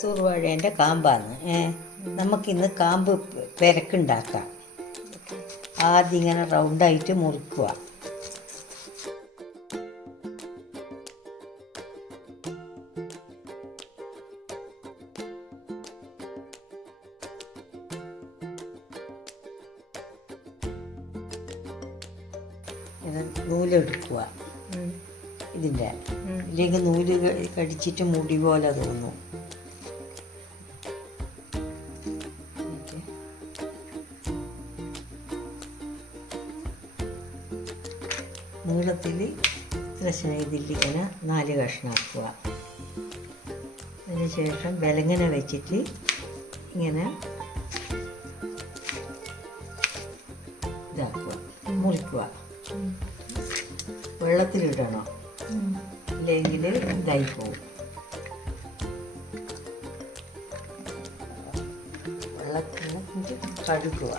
സൂർവാഴേൻ്റെ കാമ്പാണ്. നമുക്കിന്ന് കാമ്പ് പെരക്കുണ്ടാക്കാം. ആദ്യം ഇങ്ങനെ റൗണ്ടായിട്ട് മുറിക്കുക. ഇത് നൂലെടുക്കുക. ഇതിൻ്റെ ഇല്ലെങ്കിൽ നൂല് കടിച്ചിട്ട് മുടി പോലെ തോന്നും. നീളത്തിൽ ഇതിലിങ്ങനെ 4 കഷ്ണമാക്കുക. അതിന് ശേഷം വിലങ്ങനെ വെച്ചിട്ട് ഇങ്ങനെ ഇതാക്കുക, മുറിക്കുക. വെള്ളത്തിലിടണം, ഇല്ലെങ്കിൽ ഇതായി പോകും. വെള്ളത്തിൽ കഴുകുക.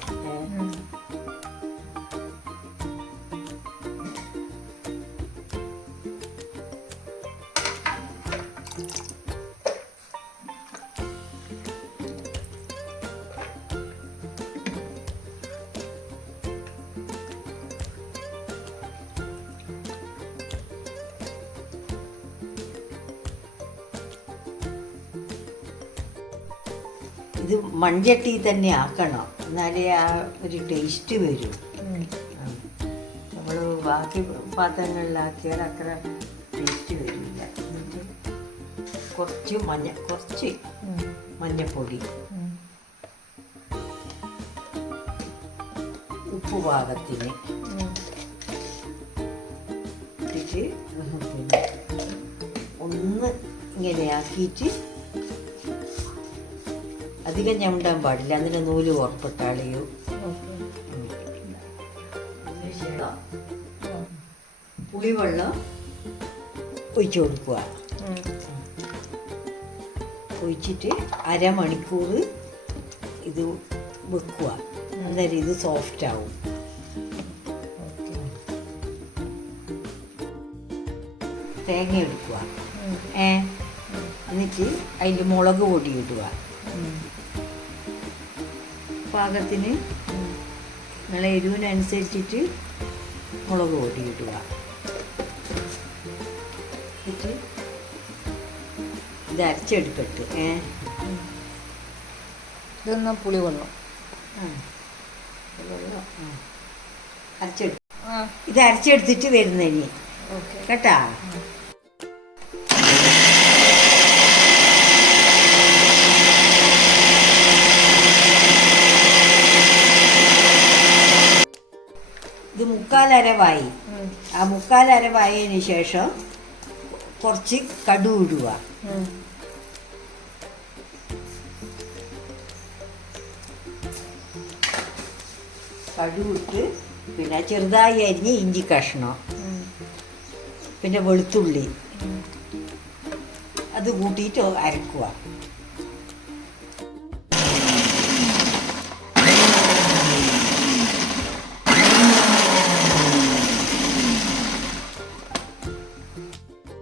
ഇത് മൺചട്ടി തന്നെ ആക്കണം, എന്നാലേ ആ ഒരു ടേസ്റ്റ് വരും. നമ്മൾ ബാക്കി പാത്രങ്ങളിലാക്കിയാൽ അത്ര ടേസ്റ്റ് വരില്ല. എന്നിട്ട് കുറച്ച് മഞ്ഞപ്പൊടി, ഉപ്പ് പാകത്തിന് ഇട്ടിട്ട് ഒന്ന് ഇങ്ങനെ ആക്കിയിട്ട്, അധികം ഞണ്ടാൻ പാടില്ല, അതിന് നൂല് ഉറപ്പിട്ടാളിയോ. പുളിവെള്ളം ഒഴിച്ചു കൊടുക്കുക. ഒഴിച്ചിട്ട് അരമണിക്കൂർ ഇത് വെക്കുക. അന്നേരം ഇത് സോഫ്റ്റ് ആവും. തേങ്ങ എടുക്കുക. എന്നിട്ട് അതിൽ മുളക് പൊടി ഇടുക. പാകത്തിന് നിങ്ങളെ എരിവിനനുസരിച്ചിട്ട് മുളക് പൊടി ഇടുക. എന്നിട്ട് ഇത് അരച്ചെടുക്കട്ട്. ഇതൊന്ന് പുളിവെള്ളം ഇത് അരച്ചെടുത്തിട്ട് വരുന്നതിന് കേട്ടാ. ഇത് 3/4 അരവായി. ആ 3/4 അരവായതിന് ശേഷം കുറച്ച് കടുക് ഇടുക. കടുകിട്ട് പിന്നെ ചെറുതായി അരിഞ്ഞ് ഇഞ്ചി കഷ്ണം, പിന്നെ വെളുത്തുള്ളി അത് കൂട്ടിയിട്ട് അരക്കുക.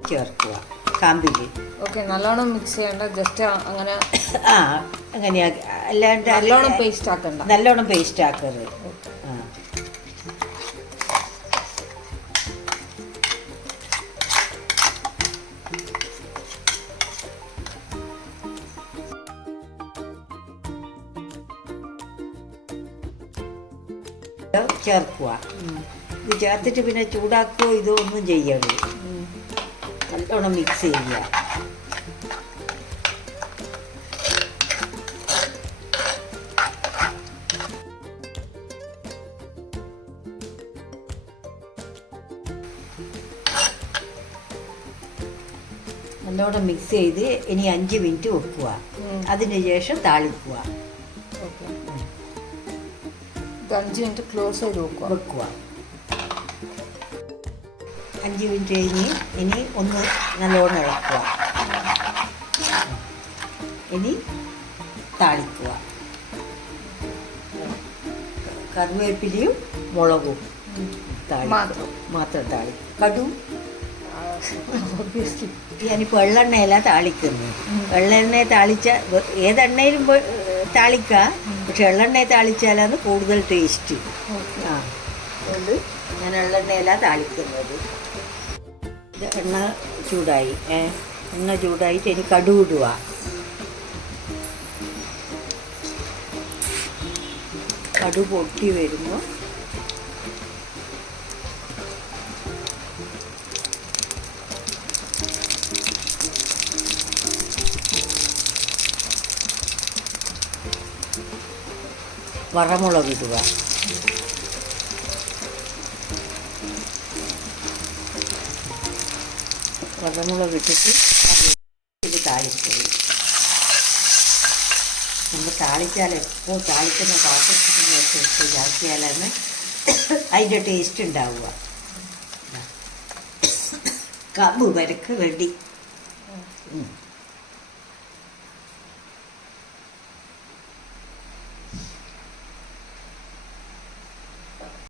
ചേർക്കുക കാമ്പിൽ. ഓക്കെ, നല്ലോണം മിക്സ് ചെയ്യണ്ട, ജസ്റ്റ് അങ്ങനെ അങ്ങനെയാ, അല്ലാണ്ട് നല്ലോണം പേസ്റ്റ് ആക്കണ്ട. നല്ലോണം പേസ്റ്റ് ആക്കരുത്. ചേർക്കുക. ഇത് ചേർത്തിട്ട് പിന്നെ ചൂടാക്കുകയോ ഇതൊന്നും ചെയ്യരുത്. നല്ലോണം മിക്സ് ചെയ്യുക. നല്ലോണം മിക്സ് ചെയ്ത് ഇനി 5 മിനിറ്റ് വെക്കുക. അതിന് ശേഷം താളിക്കുക. 5 മിനിറ്റ് ക്ലോസ് ചെയ്ത് വെക്കുക. 5 മിനിറ്റ് കഴിഞ്ഞ് ഇനി ഒന്ന് നല്ലോണം ഇളക്കുക. ഇനി താളിക്കുക. കറിവേപ്പിലയും മുളകും മാത്രം താളി. കടും ഓബ്വിയസ്ലി. ഞാനിപ്പോൾ എള്ളെണ്ണയല്ല താളിക്കുന്നത്. എള്ളെണ്ണയെ താളിച്ച ഏതെണ്ണയിലും താളിക്കാം, പക്ഷെ എള്ളെണ്ണയെ താളിച്ചാലാണ് കൂടുതൽ ടേസ്റ്റ്. ആ, അതുകൊണ്ട് ഞാൻ എള്ളെണ്ണയല്ല താളിക്കുന്നത്. ഇത് എണ്ണ ചൂടായി, എണ്ണ ചൂടായിട്ട് എനിക്ക് കടുക് ഇടുക. കടുക് പൊട്ടി വരുമ്പോൾ വറമുളക് ഇടുക. വറമുളക് ഇട്ടിട്ട് ഇത് താളിക്കും. നമ്മൾ താളിച്ചാൽ എപ്പോൾ താളിക്കുന്ന പാത്രത്തിൽ ഇതാക്കിയാലാണ് അതിൻ്റെ ടേസ്റ്റ് ഉണ്ടാവുക. കമ്പ് വരക്ക് റെഡി.